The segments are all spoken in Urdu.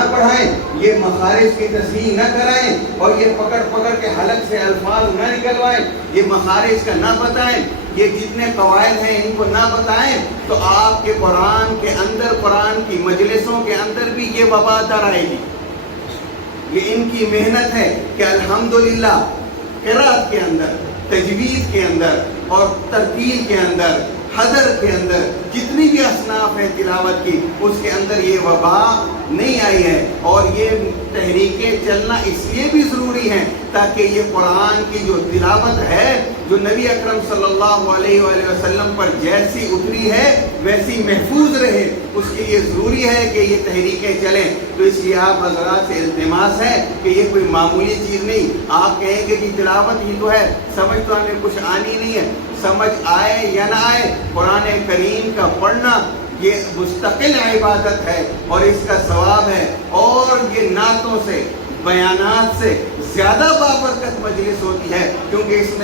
نہ پڑھائیں، یہ مخارج کی تصحیح نہ کرائیں، اور یہ پکڑ پکڑ کے حلق سے الفاظ نہ نکلوائیں، یہ مخارج کا نہ بتائیں، یہ جتنے قواعد ہیں ان کو نہ بتائیں، تو آپ کے قرآن کے اندر، قرآن کی مجلسوں کے اندر بھی یہ وبا در آئے گی۔ یہ ان کی محنت ہے کہ الحمدللہ قرأت کے اندر، تجوید کے اندر اور ترتیل کے اندر، حضر کے اندر جتنی بھی اصناف ہے تلاوت کی، اس کے اندر یہ وبا نہیں آئی ہے۔ اور یہ تحریکیں چلنا اس لیے بھی ضروری ہیں تاکہ یہ قرآن کی جو تلاوت ہے، جو نبی اکرم صلی اللہ علیہ وآلہ وسلم پر جیسی اتری ہے ویسی محفوظ رہے، اس کے لیے ضروری ہے کہ یہ تحریکیں چلیں۔ تو اس لیے آپ حضرات سے التماس ہے کہ یہ کوئی معمولی چیز نہیں۔ آپ کہیں کہ جی تلاوت ہی تو ہے، سمجھ تو ہمیں کچھ آنی نہیں ہے، سمجھ آئے یا نہ آئے، قرآن کریم کا پڑھنا یہ مستقل عبادت ہے اور اس کا ثواب ہے، اور یہ نعتوں سے، بیانات سے زیادہ بابرکت مجلس ہوتی ہے، کیونکہ اس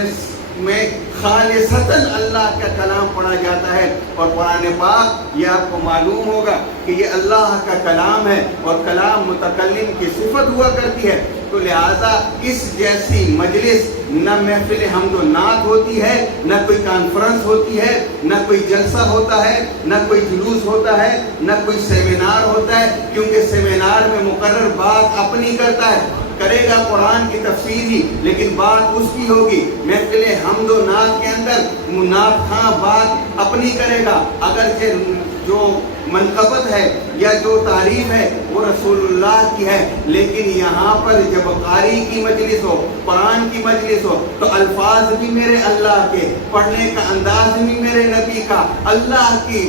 میں خالصتاً اللہ کا کلام پڑھا جاتا ہے۔ اور قرآن پاک یہ آپ کو معلوم ہوگا کہ یہ اللہ کا کلام ہے، اور کلام متکلم کی صفت ہوا کرتی ہے، تو لہٰذا اس جیسی مجلس نہ محفل حمد و نعت ہوتی ہے، نہ کوئی کانفرنس ہوتی ہے، نہ کوئی جلسہ ہوتا ہے، نہ کوئی جلوس ہوتا ہے، نہ کوئی سیمینار ہوتا ہے، کیونکہ سیمینار میں مقرر بات اپنی کرتا ہے، کرے گا قرآن کی تفسیر ہی، لیکن بات اس کی ہوگی۔ محفل حمد و نعت کے اندر نعت خواں بات اپنی کرے گا، اگرچہ جو منقبت ہے یا جو تعریف ہے وہ رسول اللہ کی ہے، لیکن یہاں پر جب قاری کی مجلس ہو، قرآن کی مجلس ہو، تو الفاظ بھی میرے اللہ کے، پڑھنے کا انداز بھی میرے نبی کا، اللہ کی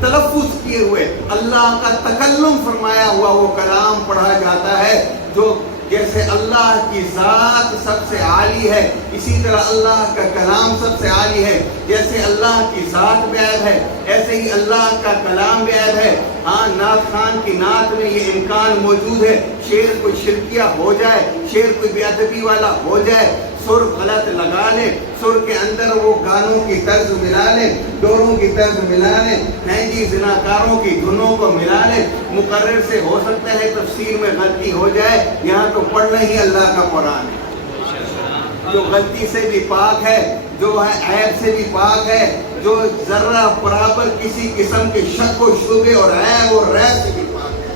تلفظ کیے ہوئے، اللہ کا تکلم فرمایا ہوا وہ کلام پڑھا جاتا ہے، جو جیسے اللہ کی ذات سب سے عالی ہے، اسی طرح اللہ کا کلام سب سے عالی ہے۔ جیسے اللہ کی ذات بے عیب ہے، ایسے ہی اللہ کا کلام بے عیب ہے۔ ہاں، نعت خان کی نعت میں یہ امکان موجود ہے، شعر کوئی شرکیہ ہو جائے، شعر کوئی بے ادبی والا ہو جائے، سر غلط لگا لے، سر کے اندر وہ گانوں کی طرز ملا لے، ڈوروں کی طرز ملا لے، ہیں جی زناکاروں کی دھنوں کو ملا لے، مقرر سے ہو سکتا ہے تفسیر میں غلطی ہو جائے، یہاں تو پڑھنا ہی اللہ کا قرآن ہے، جو غلطی سے بھی پاک ہے، جو ہے عیب سے بھی پاک ہے، جو ذرہ برابر کسی قسم کے شک و شبہ اور عیب اور ریب سے بھی پاک ہے۔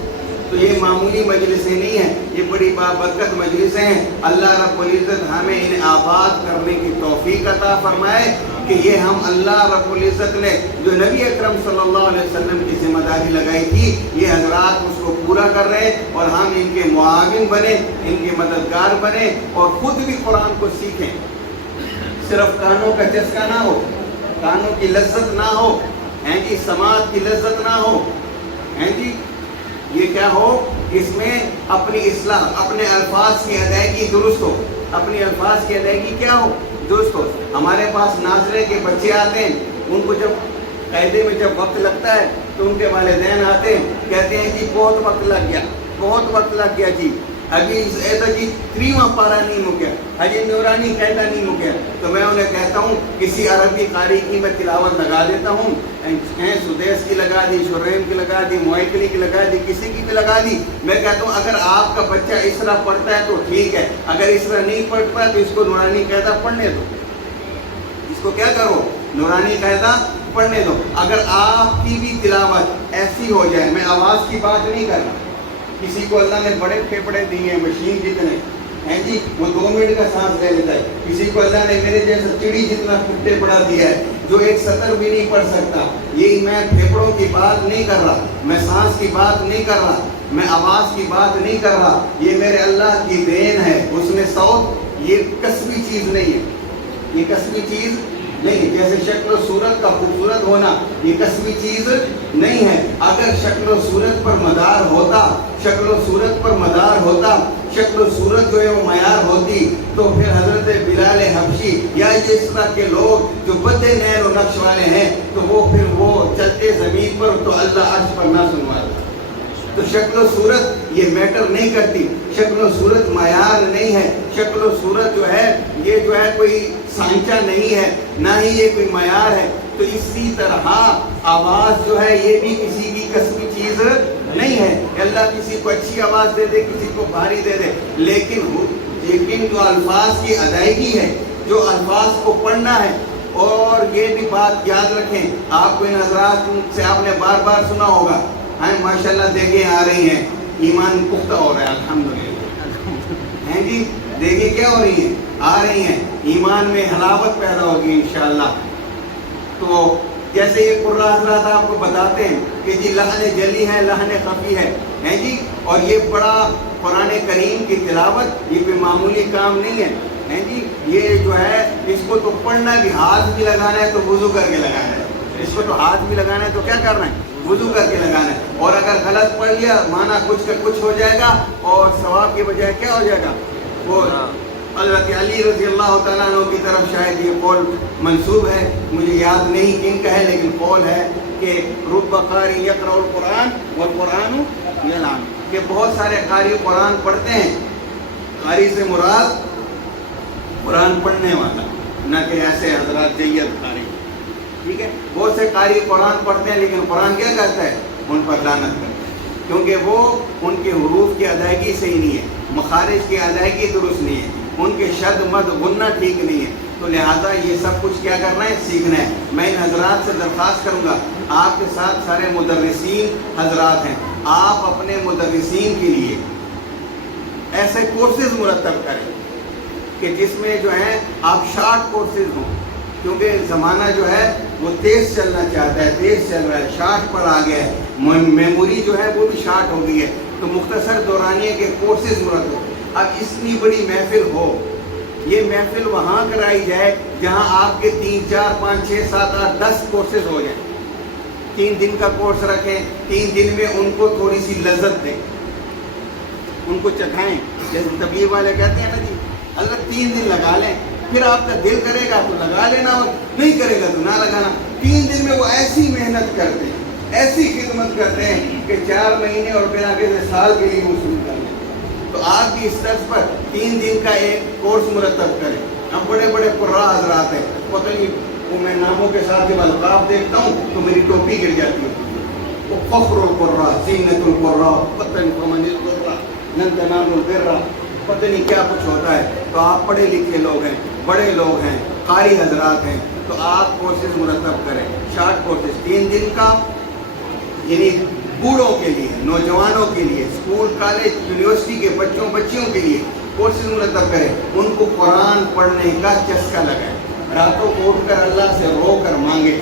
تو یہ معمولی مجلسیں نہیں ہیں، یہ بڑی بابرکت مجلسیں ہیں۔ اللہ رب العزت ہمیں انہیں آباد کرنے کی توفیق عطا فرمائے کہ یہ ہم اللہ رب العزت نے جو نبی اکرم صلی اللہ علیہ وسلم کی ذمہ داری لگائی تھی، یہ حضرات اس کو پورا کر رہے ہیں، اور ہم ان کے معاون بنے، ان کے مددگار بنے، اور خود بھی قرآن کو سیکھیں۔ صرف کانوں کا چسکا نہ ہو، کانوں کی لذت نہ ہو، ہیں جی سماعت کی لذت نہ ہو، ہیں جی یہ کیا ہو، اس میں اپنی اصلاح، اپنے الفاظ کی ادائیگی درست ہو، اپنی الفاظ کی ادائیگی کیا ہو، درست ہو۔ ہمارے پاس ناظرے کے بچے آتے ہیں، ان کو جب قاعدے میں جب وقت لگتا ہے تو ان کے والدین آتے ہیں، کہتے ہیں کہ بہت وقت لگ گیا، بہت وقت لگ گیا جی، ابھی جی 3واں پارہ نہیں مکیا، ابھی نورانی قاعدہ نہیں مکیا۔ تو میں انہیں کہتا ہوں کسی عربی قاری کی میں تلاوت لگا دیتا ہوں، سدیس کی لگا دی، شریم کی لگا دی، موئکلی کی لگا دی، کسی کی بھی لگا دی۔ میں کہتا ہوں اگر آپ کا بچہ اس طرح پڑھتا ہے تو ٹھیک ہے، اگر اس طرح نہیں پڑھتا تو اس کو نورانی قاعدہ پڑھنے دو، اس کو کیا کرو، نورانی قاعدہ پڑھنے دو۔ اگر آپ کی بھی تلاوت ایسی ہو جائے، میں آواز کی بات نہیں کر رہا، کسی کو اللہ نے بڑے پھیپڑے دیے ہیں، مشین جتنے ہیں جی، وہ 2 منٹ کا سانس لے لیتا ہے، کسی کو اللہ نے میرے جیسا چڑی جتنا پھٹے پڑا دیا ہے جو ایک سطر بھی نہیں پڑھ سکتا۔ یہ میں پھیپڑوں کی بات نہیں کر رہا، میں سانس کی بات نہیں کر رہا، میں آواز کی بات نہیں کر رہا، یہ میرے اللہ کی دین ہے، اس میں صوت یہ کسبی چیز نہیں ہے، یہ کسبی چیز نہیں، جیسے شکل و صورت کا خوبصورت ہونا یہ کسبی چیز نہیں ہے۔ اگر شکل و صورت پر مدار ہوتا، شکل و صورت پر مدار ہوتا، شکل و صورت جو ہے وہ معیار ہوتی، تو پھر حضرت بلال حبشی یا اس طرح کے لوگ جو بدے نیر و نقش والے ہیں، تو وہ پھر وہ چلتے زمین پر تو اللہ عرش پر نہ سنواتا۔ تو شکل و صورت یہ میٹر نہیں کرتی، شکل و صورت معیار نہیں ہے، شکل و صورت جو ہے یہ جو ہے کوئی سانچہ نہیں ہے، نہ ہی یہ کوئی معیار ہے۔ تو اسی طرح آواز جو ہے یہ بھی کسی کی کسبی چیز نہیں ہے کہ اللہ کسی کو اچھی آواز دے دے، کسی کو بھاری دے دے، لیکن جو الفاظ کی ادائیگی ہے، جو الفاظ کو پڑھنا ہے. اور یہ بھی بات یاد رکھیں، آپ کو ان حضرات سے آپ نے بار بار سنا ہوگا، ہاں ماشاءاللہ دیکھیں آ رہی ہیں، ایمان پختہ ہو رہا ہے الحمدللہ، ہیں جی دیکھیں کیا ہو رہی ہیں، آ رہی ہیں، ایمان میں حلاوت پیدا ہوگی انشاءاللہ. تو جیسے یہ قرآن حضرات آپ کو بتاتے ہیں کہ جی لحن جلی ہے، لحن خفی ہے، ہیں جی، اور یہ بڑا قرآن کریم کی تلاوت یہ کوئی معمولی کام نہیں ہے، ہیں جی. یہ جو ہے اس کو تو پڑھنا بھی، ہاتھ بھی لگانا ہے تو وضو کر کے لگانا ہے، اس کو تو ہاتھ بھی لگانا ہے تو کیا کرنا ہے، وضو کر کے لگانا ہے. اور اگر غلط پڑھ لیا مانا کچھ کا کچھ ہو جائے گا، اور ثواب کے بجائے کیا ہو جائے گا. وہ حضرت علی رضی اللہ تعالیٰ عنہ کی طرف شاید یہ قول منسوب ہے، مجھے یاد نہیں کن کا ہے، لیکن قول ہے کہ رب قاری یقرأ القرآن والقرآن یلعن، کہ بہت سارے قاری قرآن پڑھتے ہیں. قاری سے مراد قرآن پڑھنے والا، نہ کہ ایسے حضرات جید قاری، ٹھیک ہے. بہت سے قاری قرآن پڑھتے ہیں لیکن قرآن کیا کرتا ہے، ان پر لعنت کرتا ہے، کیونکہ وہ ان کے حروف کی ادائیگی صحیح نہیں ہے، مخارج کی ادائیگی درست نہیں ہے، ان کے شد مد غنہ ٹھیک نہیں ہے. تو لہٰذا یہ سب کچھ کیا کرنا ہے، سیکھنا ہے. میں ان حضرات سے درخواست کروں گا، آپ کے ساتھ سارے مدرسین حضرات ہیں، آپ اپنے مدرسین کے لیے ایسے کورسز مرتب کریں کہ جس میں جو ہے آپ شارٹ کورسز ہوں، کیونکہ زمانہ جو ہے وہ تیز چلنا چاہتا ہے، تیز چل رہا ہے، شارٹ پر آ گیا ہے، میموری جو ہے وہ بھی شارٹ ہو گئی ہے. تو مختصر دورانیے کے کورسز مرتب. اب اتنی بڑی محفل ہو، یہ محفل وہاں کرائی جائے جہاں آپ کے 3 4 5 6 7 8 10 کورسز ہو جائیں. 3 دن کا کورس رکھیں، 3 دن میں ان کو تھوڑی سی لذت دیں، ان کو چکھائیں. جیسے تبلیغ والے کہتے ہیں نا جی، اگر 3 دن لگا لیں، پھر آپ کا دل کرے گا تو لگا لینا، اور نہیں کرے گا تو نہ لگانا. 3 دن میں وہ ایسی محنت کرتے ہیں، ایسی خدمت کرتے ہیں کہ 4 مہینے اور پھر آگے سے سال کے لیے وصول کر لیں. تو آپ بھی اس طرز پر 3 دن کا ایک کورس مرتب کریں. ہم بڑے بڑے قراء حضرات ہیں، پتہ نہیں وہ میں ناموں کے ساتھ جب القاب دیکھتا ہوں تو میری ٹوپی گر جاتی ہے. وہ فخر القراء، زینت القراء، پتہ نہیں فمن القراء لن تنالوا البر، پتہ نہیں کیا کچھ ہوتا ہے. تو آپ پڑھے لکھے لوگ ہیں، بڑے لوگ ہیں، قاری حضرات ہیں، تو آپ کورسز مرتب کریں، شارٹ کورسز 3 دن کا، یعنی بوڑھوں کے لیے، نوجوانوں کے لیے، اسکول کالج یونیورسٹی کے بچوں بچیوں کے لیے کورسز مرتب کریں. ان کو قرآن پڑھنے کا چسکا لگائیں، راتوں کو اٹھ کر اللہ سے رو کر مانگے،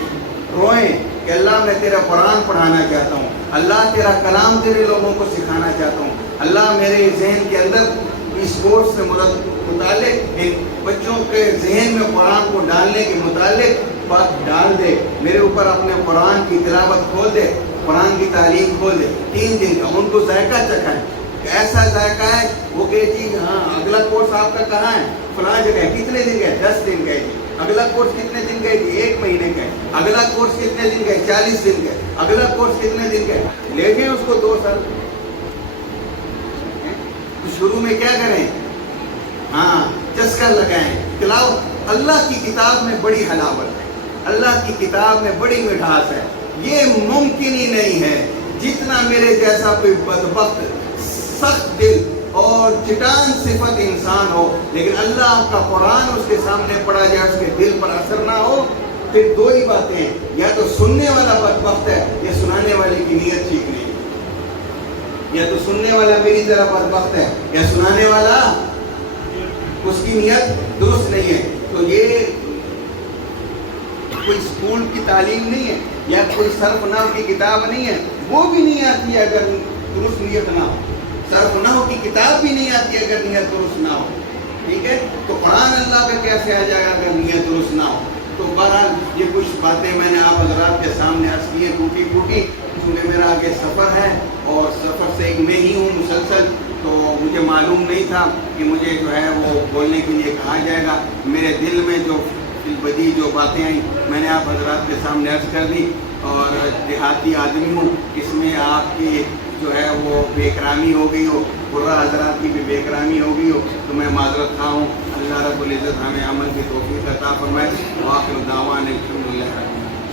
روئیں کہ اللہ میں تیرا قرآن پڑھانا چاہتا ہوں، اللہ تیرا کلام تیرے لوگوں کو سکھانا چاہتا ہوں، اللہ میرے ذہن کے اندر اس کورس سے متعلق ان بچوں کے ذہن میں قرآن کو ڈالنے کے متعلق بات ڈال دے، میرے اوپر اپنے قرآن کی تلاوت کھول دے، قرآن کی تعلیم کھول دے. 3 دن کا ان کو ذائقہ چکھائیں. ایسا ذائقہ ہے وہ کہ جی ہاں اگلا کورس آپ کا کہاں ہے، فلاں جگہ ہے، کتنے دن کا ہے، 10 دن کا ہے. اگلا کورس کتنے دن کا ہے، 1 مہینے کا ہے. اگلا کورس کتنے دن کا ہے، 40 دن کا ہے. اگلا کورس کتنے دن کا ہے، لے جائیں اس کو 2 سال. شروع میں کیا کریں، ہاں چسکا لگائیں، تلاوت. اللہ کی کتاب میں بڑی حلاوت ہے، اللہ کی کتاب میں بڑی مٹھاس ہے. یہ ممکن ہی نہیں ہے جتنا میرے جیسا کوئی بدبخت سخت دل اور چٹان صفت انسان ہو، لیکن اللہ کا قرآن اس کے سامنے پڑھا جائے، اس کے دل پر اثر نہ ہو. پھر 2 ہی باتیں ہیں، یا تو سننے والا بدبخت ہے یا سنانے والے کی نیت ٹھیک نہیں ہے. یا تو سننے والا میری طرح بدبخت ہے یا سنانے والا اس کی نیت درست نہیں ہے. تو یہ کوئی اسکول کی تعلیم نہیں ہے یا کوئی صرف نحو کی کتاب نہیں ہے، وہ بھی نہیں آتی اگر درست نیت نہ ہو. صرف نحو کی کتاب بھی نہیں آتی اگر نیت درست نہ ہو. ٹھیک ہے، تو قرآن اللہ کا کیسے آ جائے گا اگر نیت درست نہ ہو. تو بہرحال یہ کچھ باتیں میں نے آپ حضرات کے سامنے عرض کی ہیں ٹوٹی ٹوٹی، کیونکہ میرا آگے سفر ہے اور سفر سے ایک میں ہی ہوں مسلسل. تو مجھے معلوم نہیں تھا کہ مجھے جو ہے وہ بولنے کے لیے کہا جائے گا. میرے دل میں جو بدی جو باتیں آئیں میں نے آپ حضرات کے سامنے عرض کر دی. اور دیہاتی آدمی ہوں، اس میں آپ کی جو ہے وہ بے اکرامی ہو گئی ہو، قرآن حضرات کی بھی بے اکرامی ہو گئی ہو، تو میں معذرت خواہ ہوں. اللہ رب العزت ہمیں عمل کی توفیق عطا فرمائے. وآخر دعوانا الحمدللہ.